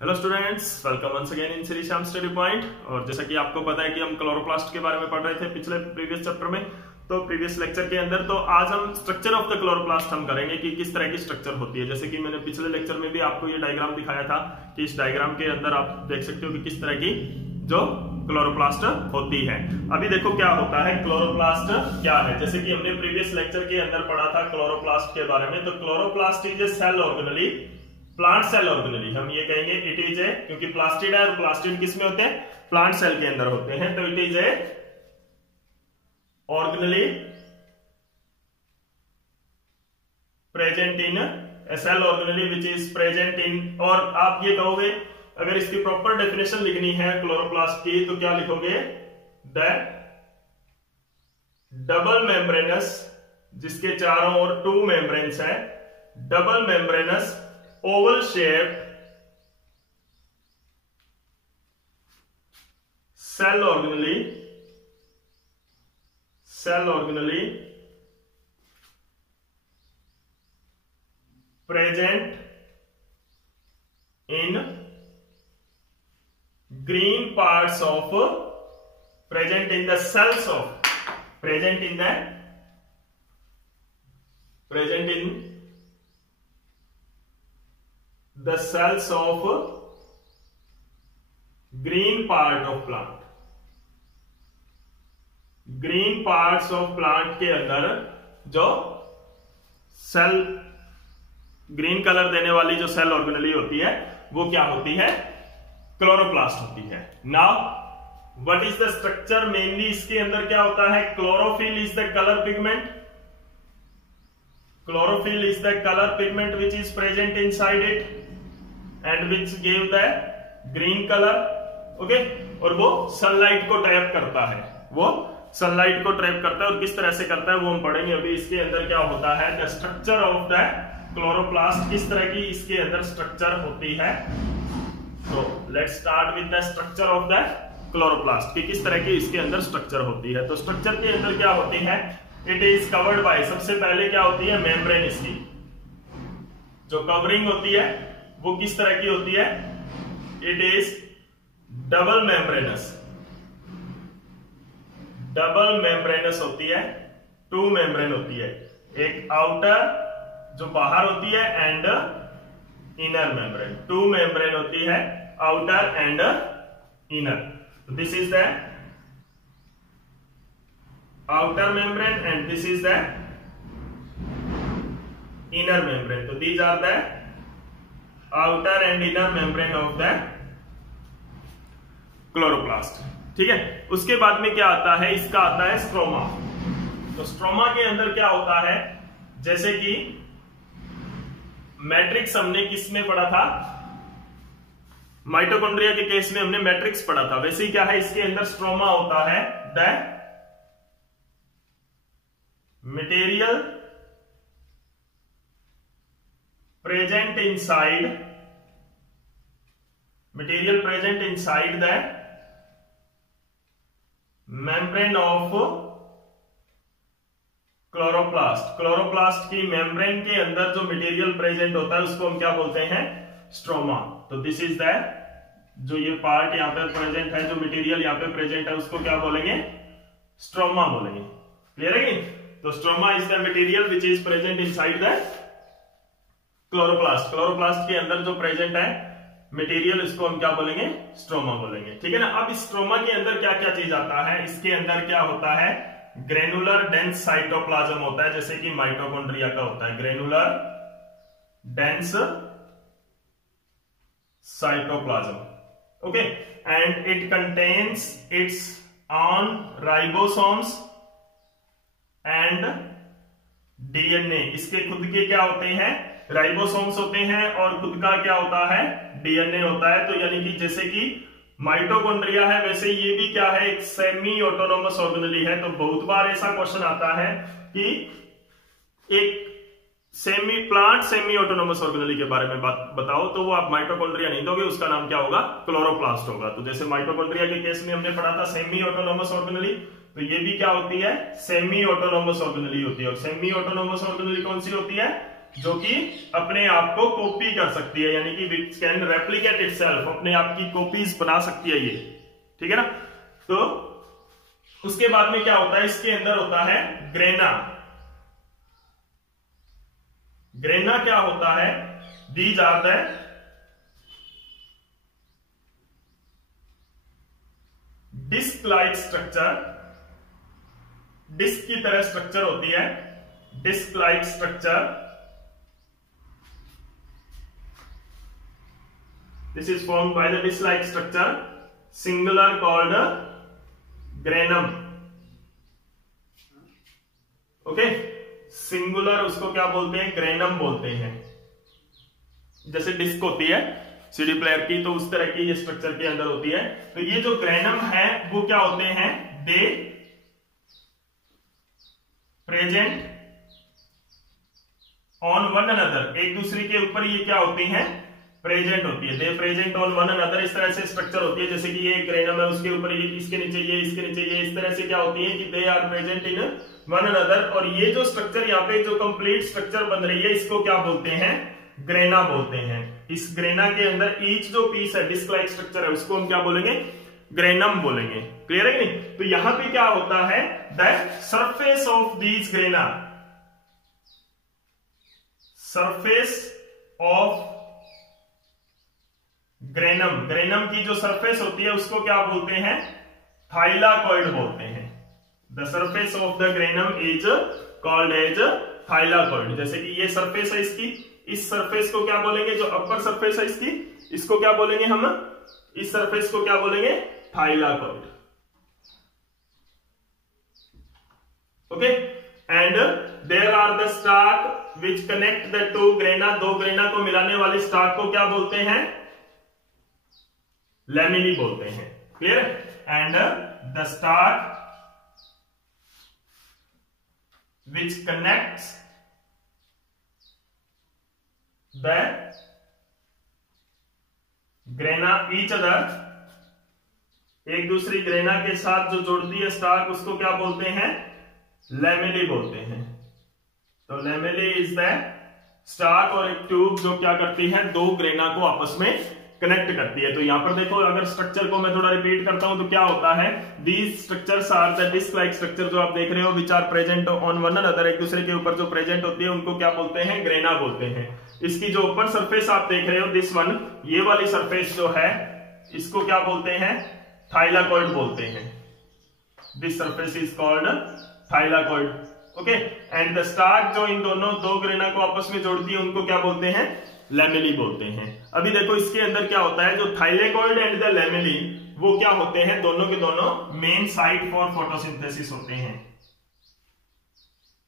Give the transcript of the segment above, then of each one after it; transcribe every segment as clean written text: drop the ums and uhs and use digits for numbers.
Hello students, welcome once again in Shri Shyam study point. और जैसा कि आपको पता है कि हम क्लोरोप्लास्ट के बारे में पढ़ रहे थे पिछले प्रीवियस चैप्टर में, तो प्रीवियस लेक्चर के अंदर तो आज हम स्ट्रक्चर ऑफ द क्लोरोप्लास्ट हम करेंगे कि किस तरह की स्ट्रक्चर होती है। जैसे कि मैंने पिछले लेक्चर में भी आपको ये डायग्राम दिखाया था कि इस डायग्राम के अंदर आप देख सकते हो कि किस तरह की जो क्लोरोप्लास्ट होती है। अभी देखो क्या होता है, क्लोरोप्लास्ट क्या है। जैसे कि हमने प्रीवियस लेक्चर के अंदर पढ़ा था क्लोरोप्लास्ट के बारे में, तो chloroplast is a cell organelle, plant cell organelle. हम ये कहेंगे इट इज ए, क्योंकि प्लास्टिड है और प्लास्टिड किस में होते हैं, प्लांट सेल के अंदर होते हैं, तो it is a organelle present in a cell organelle which is present in. और आप ये कहोगे, अगर इसकी प्रॉपर डेफिनेशन लिखनी है क्लोरोप्लास्ट की तो क्या लिखोगे, द डबल मेम्ब्रेनस, जिसके चारों ओर टू मेम्ब्रेन्स है, double membranous oval shaped cell organelle present in green parts of, present in the cells of, present in the cells of green part of plant, green parts of plant के अंदर जो cell green colour देने वाली जो cell organelle होती है वो क्या होती है, क्लोरोप्लास्ट होती है। Now what is the structure, mainly इसके अंदर क्या होता है, chlorophyll is the colour pigment, chlorophyll is the color pigment which is present inside it and which gave the green color, okay? और वो सनलाइट को ट्रैप करता है, वो सनलाइट को ट्रैप करता है। और किस तरह से करता है वो हम पढ़ेंगे अभी। इसके अंदर क्या होता है, the structure of the chloroplast, किस तरह की इसके अंदर स्ट्रक्चर होती है। तो let's start with the structure of the chloroplast कि किस तरह की इसके अंदर स्ट्रक्चर होती है। तो स्ट्रक्चर के अंदर क्या होती है, इट इज कवर्ड बाय, सबसे पहले क्या होती है, मेम्ब्रेन। इसकी जो कवरिंग होती है वो किस तरह की होती है, it is double membranous, double membranous होती है, टू मेम्ब्रेन होती है, एक आउटर जो बाहर होती है and inner membrane, two membrane होती है, outer and inner. This is the outer membrane and this is the inner membrane. So these are the outer and inner membrane of the chloroplast. ठीक है। उसके बाद में क्या आता है, इसका आता है स्ट्रोमा। तो स्ट्रोमा के अंदर क्या होता है, जैसे कि मैट्रिक्स हमने किस में पढ़ा था, माइटोकॉन्ड्रिया के केस में हमने मैट्रिक्स पढ़ा था, वैसे ही क्या है इसके अंदर स्ट्रोमा होता है, the material present inside the membrane of chloroplast. Chloroplast की मेम्ब्रेन के अंदर जो मटेरियल प्रेजेंट होता है उसको हम क्या बोलते हैं, स्ट्रोमा। तो दिस इज द, जो ये पार्ट यहां पे प्रेजेंट है, जो मटेरियल यहां पे प्रेजेंट है उसको क्या बोलेंगे, स्ट्रोमा बोलेंगे। क्लियर है कि? तो stroma is the material which is present inside the chloroplast. Chloroplast के अंदर जो प्रेजेंट है मटेरियल, इसको हम क्या बोलेंगे, स्ट्रोमा बोलेंगे। ठीक है ना। अब इस स्ट्रोमा के अंदर क्या क्या चीज आता है, इसके अंदर क्या होता है, ग्रेनुलर डेंस साइटोप्लाज्म होता है, जैसे कि माइटोकॉन्ड्रिया का होता है, granular dense cytoplasm, okay. And it contains it's on ribosomes and DNA. इसके खुद के क्या होते हैं, राइबोसोम्स होते हैं, और खुद का क्या होता है, डीएनए होता है। तो यानी कि जैसे कि माइटोकॉन्ड्रिया है, वैसे ये भी क्या है, एक सेमी ऑटोनोमस ऑर्गेनेली है। तो बहुत बार ऐसा क्वेश्चन आता है कि एक सेमी ऑटोनोमस ऑर्गेनेली के बारे में बताओ, तो वो आप माइटोकॉन्ड्रिया नहीं दोगे, उसका नाम क्या होगा, क्लोरोप्लास्ट होगा। तो जैसे माइटोकॉन्ड्रिया के केस में हमने पढ़ा था सेमी ऑटोनोमस ऑर्गेनेली, तो ये भी क्या होती है, सेमी ऑटोनोमस ऑर्गेनेली होती है। और सेमी ऑटोनोमस ऑर्गेनेली कौन सी होती है, जो कि अपने आप को कॉपी कर सकती है, यानी कि विच कैन रेप्लिकेट इटसेल्फ, अपने आप की कॉपीज बना सकती है ये, ठीक है ना। तो उसके बाद में क्या होता है, इसके अंदर होता है ग्रेना। ग्रेना क्या होता है, these are the disc like structure, disc की तरह स्ट्रक्चर होती है, disc like structure. This is formed by the disc like structure, singular called granum. Okay, singular उसको क्या बोलते हैं, ग्रेनम बोलते हैं। जैसे डिस्क होती है सीडी प्लेयर की, तो उस तरह की ये स्ट्रक्चर के अंदर होती है। तो ये जो ग्रेनम है वो क्या होते हैं, दे प्रेजेंट ऑन वन अनदर, एक दूसरे के ऊपर ये क्या होती हैं, प्रेजेंट होती है। दे प्रेजेंट ऑन वन अनदर, इस तरह से स्ट्रक्चर होती है। जैसे कि ये ग्रेनम है, उसके ऊपर ये, इसके नीचे ये, इसके नीचे ये, इस तरह से क्या होती है कि they are present in one another. और ये जो स्ट्रक्चर यहाँ पे जो कंप्लीट स्ट्रक्चर बन रही है, इसको क्या बोलते हैं, ग्रेना बोलते हैं। इस ग्रेना के अंदर ईच जो पीस है, डिस्क लाइक स्ट्रक्चर है, उसको हम क्या बोलेंगे, ग्रेनम बोलेंगे। क्लियर है कि नहीं। तो यहां पे क्या होता है, the surface of these grana, surface of granum, granum की जो सरफेस होती है उसको क्या बोलते हैं, थाइलाकॉइड बोलते हैं। The surface of the granum is called as thylakoid. जैसे कि ये सरफेस है इसकी, इस सरफेस को क्या बोलेंगे, जो अपर सरफेस है इसकी, इसको क्या बोलेंगे हम, इस सरफेस को क्या बोलेंगे, thylakoid. Okay, and there are the stark which connect the two grana, दो ग्रेना को मिलाने वाले स्टार्क को क्या बोलते हैं, लैमिली बोलते हैं। Clear. And the stark which connects the grana each other, एक दूसरी ग्रेना के साथ जो जोड़ती है स्टार्क, उसको क्या बोलते हैं, लैमेली बोलते हैं। तो लैमेली इज द स्टार्क और एक ट्यूब जो क्या करती है, दो ग्रेना को आपस में कनेक्ट करती है। तो यहां पर देखो, अगर स्ट्रक्चर को मैं थोड़ा रिपीट करता हूं तो क्या होता है, these structures are the disc like structure, जो आप देख रहे हो, which are present on one another, एक दूसरे के ऊपर जो प्रेजेंट होती है उनको क्या बोलते हैं, ग्रेना बोलते हैं। इसकी जो ऊपर सरफेस आप देख रहे हो, दिस वन, ये वाली सरफेस जो है, इसको क्या बोलते हैं, थाइलाकॉइड बोलते हैं। This surface is called thylakoid. Okay, and the stark जो इन दोनों दो ग्रेना को आपस में जोड़ती है, उनको क्या बोलते हैं, लैमेली बोलते हैं। अभी देखो इसके अंदर क्या होता है, जो थाइलेकॉइड एंड द लैमेली, वो क्या होते हैं, दोनों के दोनों मेन साइट फॉर फोटोसिंथेसिस होते हैं।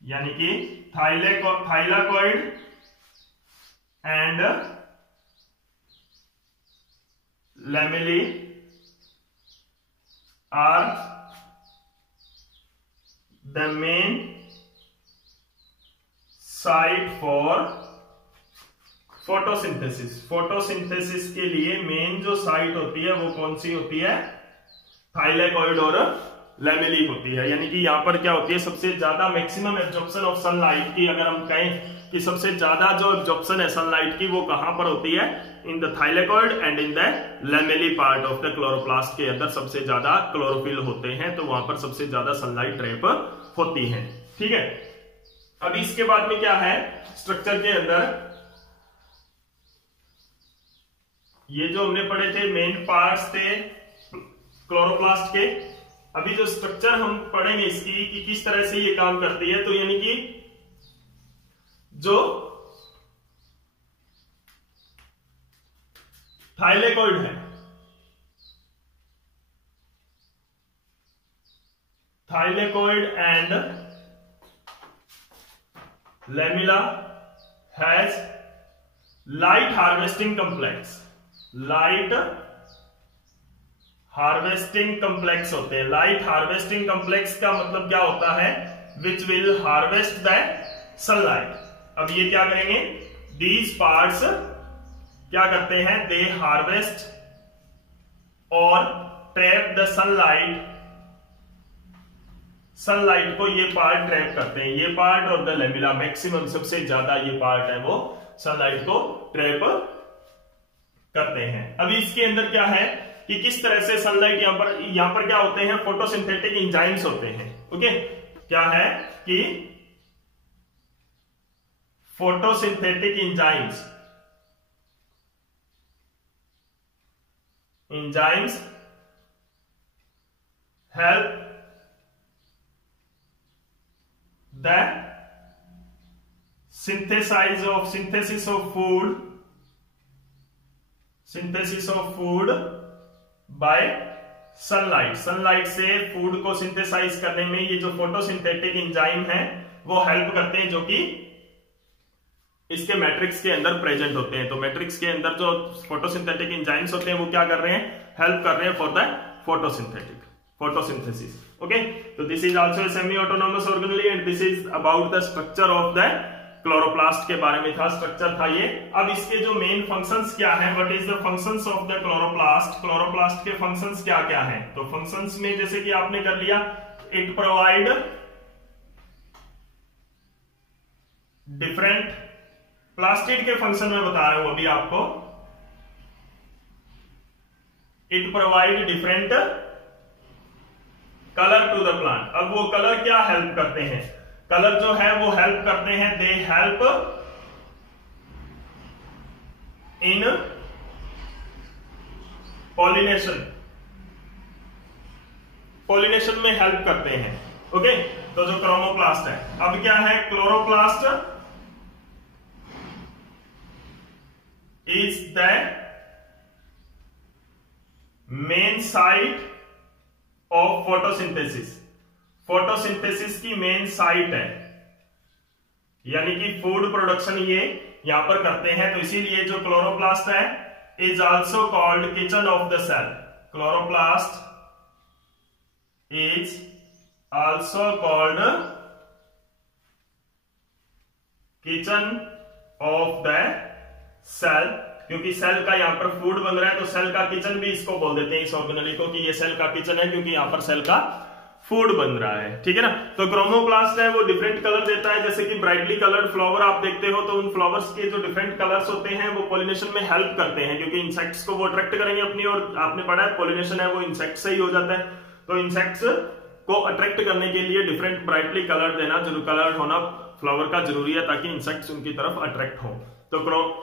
यानी कि thylakoid and lamellae are the main site for photosynthesis. Photosynthesis के लिए मेन जो साइट होती है वो कौन सी होती है, थाइलेकॉइड और लैमेली होती है। यानी कि यहां पर क्या होती है, सबसे ज्यादा मैक्सिमम एब्जॉर्प्शन ऑफ सनलाइट की, अगर हम कहें कि सबसे ज्यादा जो एब्जॉर्प्शन है सनलाइट की, वो कहां पर होती है, in the thylakoid and in the lamellae part of the chloroplast के अंदर सबसे ज्यादा क्लोरोफिल होते हैं, तो वहां पर सबसे ज्यादा सनलाइट ट्रैप होती है। ठीक है, अभी इसके बाद में क्या है, स्ट्रक्चर के अंदर ये जो हमने पढ़े थे मेन पार्ट्स थे क्लोरोप्लास्ट के। अभी जो स्ट्रक्चर हम पढ़ेंगे इसकी कि किस तरह से ये काम करती है, तो यानी कि जो थाइलेकॉइड है, thylakoid and lamella has light harvesting complex, light harvesting complex होते हैं। लाइट हार्वेस्टिंग कॉम्प्लेक्स का मतलब क्या होता है, which will harvest the sunlight. अब ये क्या करेंगे, दीज पार्ट्स क्या करते हैं, दे हार्वेस्ट और ट्रैप द सनलाइट सनलाइट को ये पार्ट ट्रैप करते हैं, ये पार्ट और द लेमिला मैक्सिमम सबसे ज्यादा ये पार्ट है वो सनलाइट को ट्रैप करते हैं। अभी इसके अंदर क्या है कि किस तरह से सनलाइट यहां पर क्या होते हैं, फोटोसिंथेटिक एंजाइम्स होते हैं। ओके, क्या है कि photosynthetic enzymes help the synthesis of food by sunlight. Sunlight से फूड को सिंथेसाइज करने में ये जो फोटोसिंथेटिक एंजाइम है वो हेल्प करते हैं, जो कि इसके मैट्रिक्स के अंदर प्रेजेंट होते हैं। तो मैट्रिक्स के अंदर जो फोटोसिंथेटिक एंजाइम्स होते हैं वो क्या कर रहे हैं, हेल्प कर रहे हैं for the photosynthesis. Okay, so this is also a semi-autonomous organelle and this is about the structure of the chloroplast के बारे में था, स्ट्रक्चर था ये। अब इसके जो मेन फंक्शंस क्या है, what is the functions of the chloroplast, chloroplast के फंक्शंस क्या क्या हैं। तो फंक्शंस में जैसे कि आपने कर लिया, इट प्रोवाइड डिफरेंट, प्लास्टिड के फंक्शन में बता रहा हूं अभी आपको, it provide different colour to the plant. अब वो कलर क्या हेल्प करते हैं, कलर जो है वो हेल्प करते हैं, they help in pollination, pollination में हेल्प करते हैं। ओके, तो जो क्रोमोप्लास्ट है, अब क्या है, chloroplast is the main site of photosynthesis, photosynthesis की मेन साइट है, यानी कि फूड प्रोडक्शन ये यहां पर करते हैं। तो इसीलिए जो क्लोरोप्लास्ट है is also called kitchen of the cell, chloroplast is also called kitchen of the cell, क्योंकि सेल का यहां पर फूड बन रहा है तो सेल का किचन भी इसको बोल देते हैं, इस ऑर्गेनेली को, कि ये सेल का किचन है क्योंकि यहां पर सेल का फूड बन रहा है। ठीक है ना। तो क्रोमोप्लास्ट है वो डिफरेंट कलर देता है, जैसे कि ब्राइटली कलर्ड फ्लावर आप देखते हो तो उन फ्लावर्स के जो डिफरेंट कलर्स होते हैं वो पॉलिनेशन में हेल्प करते हैं, क्योंकि इंसेक्ट्स को वो अट्रैक्ट करेंगे अपनी ओर। आपने पढ़ा है पॉलिनेशन है वो इंसेक्ट से ही हो जाता है, तो इंसेक्ट्स को अट्रैक्ट करने के लिए डिफरेंट ब्राइटली कलर देना, जो कलर होना फ्लावर का जरूरी है ताकि इंसेक्ट्स उनकी तरफ अट्रैक्ट हो। तो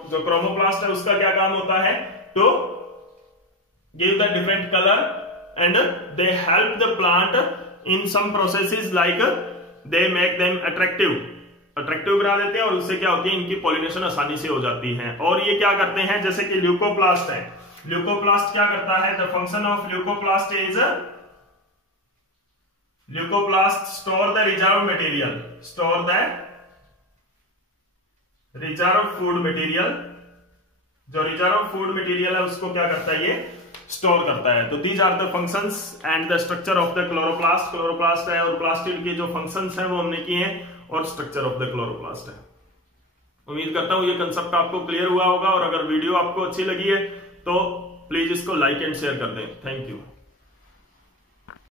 जो क्रोमोप्लास्ट है उसका क्या काम होता है, तो give the different colour and they help the plant in some processes like they make them attractive, attractive बना देते हैं और उससे क्या होती है, इनकी पॉलिनेशन आसानी से हो जाती है। और ये क्या करते हैं, जैसे कि ल्यूकोप्लास्ट है, ल्यूकोप्लास्ट क्या करता है, the function of leucoplast is leucoplast store the reserve material, store the reserve food material, जो रिजर्व फूड मटेरियल है उसको क्या करता है, ये स्टोर करता है। तो these are the functions and the structure of the chloroplast. Chloroplast है और प्लास्टिड के जो फंक्शंस हैं वो हमने किए हैं, और स्ट्रक्चर ऑफ द क्लोरोप्लास्ट है। उम्मीद करता हूं ये कंसेप्ट आपको क्लियर हुआ होगा, और अगर वीडियो आपको अच्छी लगी है तो प्लीज इसको लाइक एंड शेयर कर दें। Thank you.